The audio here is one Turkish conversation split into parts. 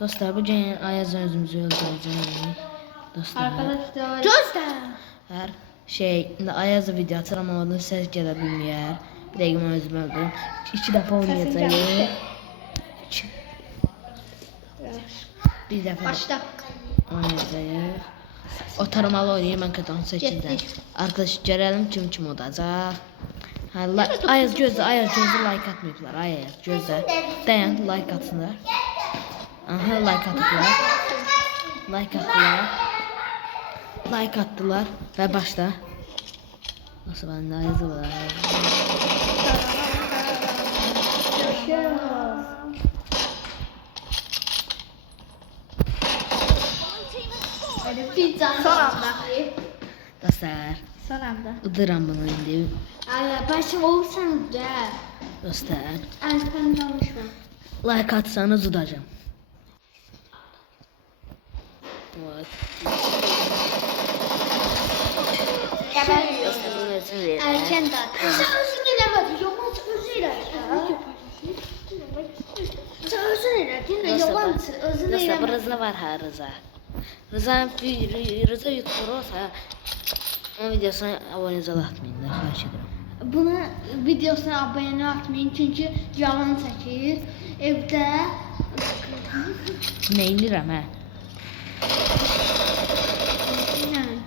Dostlar bugün Ayaz'ın özümüzü öldüreceğiz. Dostlar. Arkadaşlar. Dostlar. Her şey Ayaz'ı video atıram ama da ses gələ bilməyər. Bir dəqiqə mən özümü öldürüm. 2 dəfə oynayacağıq. Bir dəfə oynayacağıq. O taramalı oynayayım, mən katanı seçəcəm. Arkadaşlar görelim kim olacaq. Ayaz gözlə, like atmayıblar. Ayaz gözlə. Dayan, like atsınlar. Aha, like attılar. Like attılar ve başla. Nasıl bende Ayaz'ı var? Son anda. Dostlar. Son anda. Idıram bunu indi. Ay, başım olsan da. Dostlar. Arkadan konuşma. Like atsanız udacağım. Erken dat. Özür dilemedi. Yalan özür Dostlar, Rıza var ha, Rıza. Rıza YouTuber olsa o videosuna abone atmayın da, xahiş edirəm. Buna videosuna abone atmayın çünkü yalan çəkir. Evdə Neynirəm hə?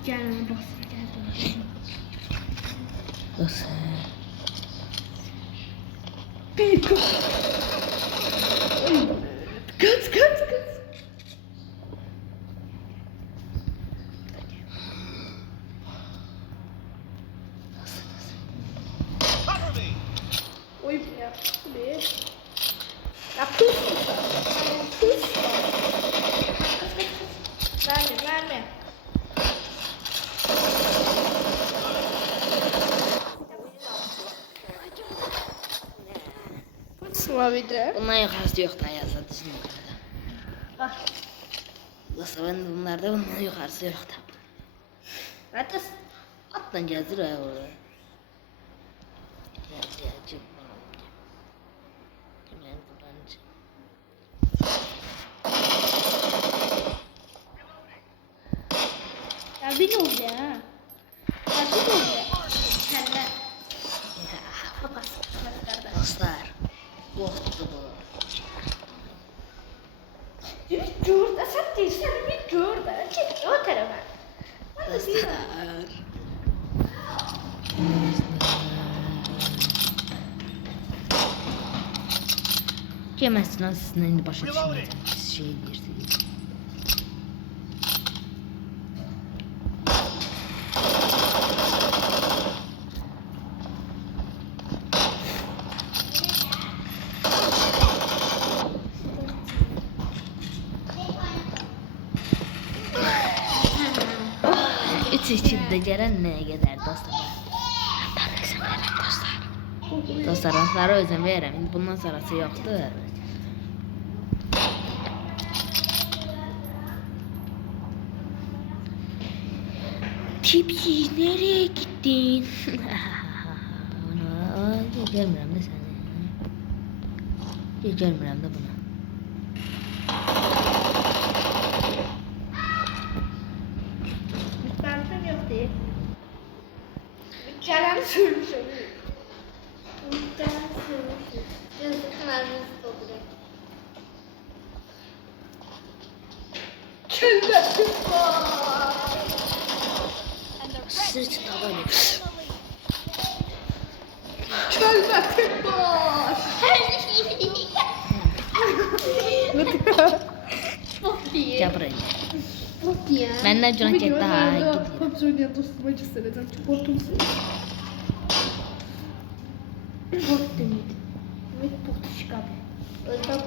gəlin basır gəldim. Dostlar. Kaç. Oy ya. Ya pus. Verme. Sıma bir de. Bundan yukarısı yoktu Ayaz'da, düzgün yukarıda. Bak. Dostlar, ben de bunlarda bundan yukarısı yoktu. Atas. Atlan gezdir ha orada. Gel. Ya bir oldu ya. Ya bir oldu ya. Kendine. Dostlar. Boktu bu. Bir dur da sen değilsen bir dur da. Çek o tarafa. Dostlar. Yemezsin lan, sizin indi başa düşmeyeceğim. Siz şey deyirsiniz. Üç içinde gelen neye gider dostlar? Dostlar, rastları özüm verəm. İndi bundan sonrası yoxdur. Tipsiz, nereye gittin? Görmürəm də səni. Görmürəm də bunu. Müstəmsən yox deyil. Gələm sürmüşəm. Müstəmsən sürmüşəm. Yazık mərmimiz doldurur. Kəlbətim var. Sırt tabanı. Kəlbətim var. Bok diye. Gel buraya. Bok diye. Benden günah getdi ha. Gidiyor. PUBG oynayan dostuma göstereceğim. Çok botumsun. Bot demeydi. Evet bot çıkardı. Öyle bot.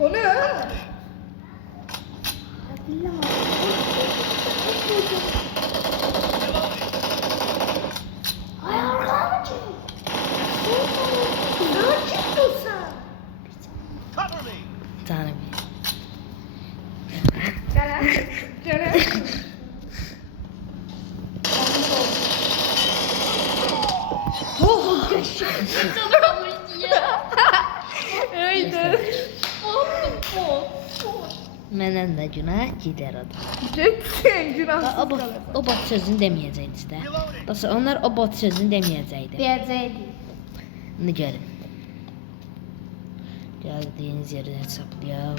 O ne? Ay Allah'ım. Ne çıktın sen? Canım. Gel. Oh, Öyle. Məndən də günah gedər adam. Cidden günahsız O bot sözünü deməyəcəkdi də. Dostlar, onlar o bot sözünü deməyəcəkdi. Diyeceğiydi. İndi gəlin. Gəldiyiniz yeri hesablayaq.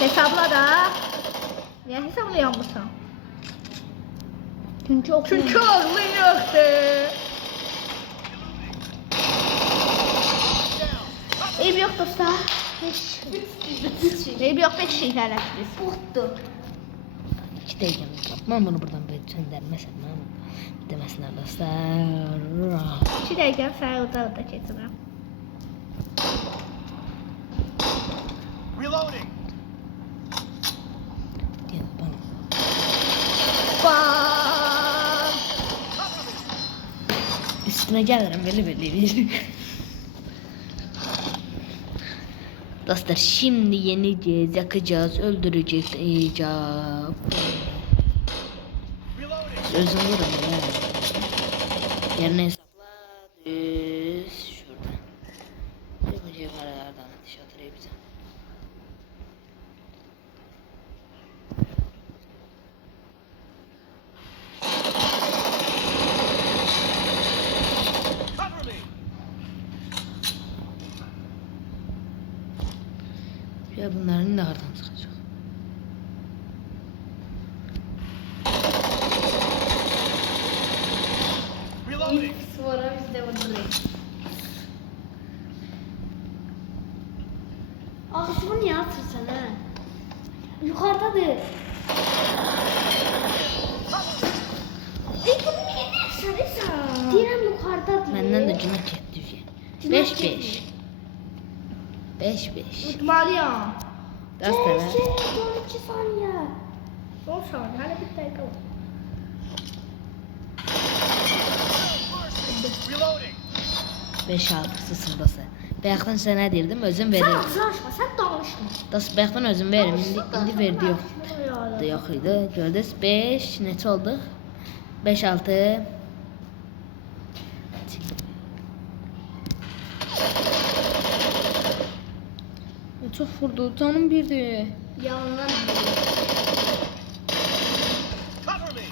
Hesapla da. Niye hesaplayamıyorsun? Çünkü aklın yoktu. Eyb yok dostlar. Eyb yok 5 şey herhalde. Bottu. 2 dəqiqəm. Mən bunu buradan böyle söndərməsəm, mən deməsinlər dostlar. 2 dakika sana da keçirəm. Reloading. Gel bana. Bam. Üstüne gelirim böyle bir. Dostlar şimdi yeneceğiz, yakacağız, öldüreceğiz. İcap. Reloading. Sözüm vurun ya. Yerine hesapla. Düz. Şuradan. Bu cevherlerden ateş atırıyor bize. Cover me. Ya bunların nereden çıkacak? Reloading. Sonra biz de vurdurayız. Ağzımı niye atırsan ha? Yukarıdadır. Direm yukarıdadır. Benden de günah çekti. 5-5. 5-5. Tutmalıyım. Dostlar. 12 saniye. Son saniye. Hala bir dakika var. Reloading. 5-6'sısın dostlar. Bayaqdan sizə nə deyirdim? Özüm Sen verirdim. ağzlaşma, sen danışma. Dostlar bayaqdan özüm verim. İndi verdi yox. Da yox idi. Gördünüz 5 neçə oldu? 5-6. Çox vurdu. Canım birdi. Yalanlar. Cover me.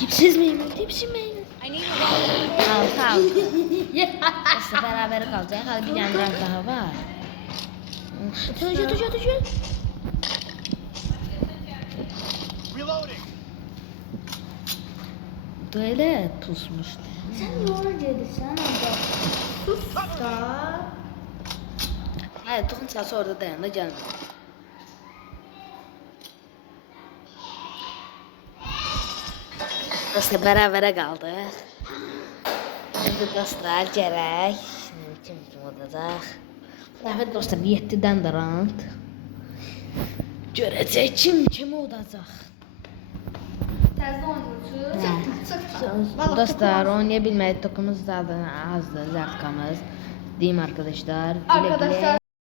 Tipsiz miyim? Tipsiz miyim? Altı altı. Dostlar beraber kalacak. Hadi bir tane biraz daha var. Tücü. Reloading. Böyle pusmuştu. Sen yola gelirsen anda. Sus da. Hayır, toxun sası orada dayandı, gəlmir. Dostlar, bərabərə qaldıq. Şimdi dostlar, gərək. Kim olacaq? Dəfə dostlar, 7-dən də rand. Görəcək kim olacaq. Təzə oynuyorsun. Dostlar, oynaya bilmədik, tokumuz azdır, zərtkamız. Deyim arkadaşlar. Güle güle. Arkadaşlar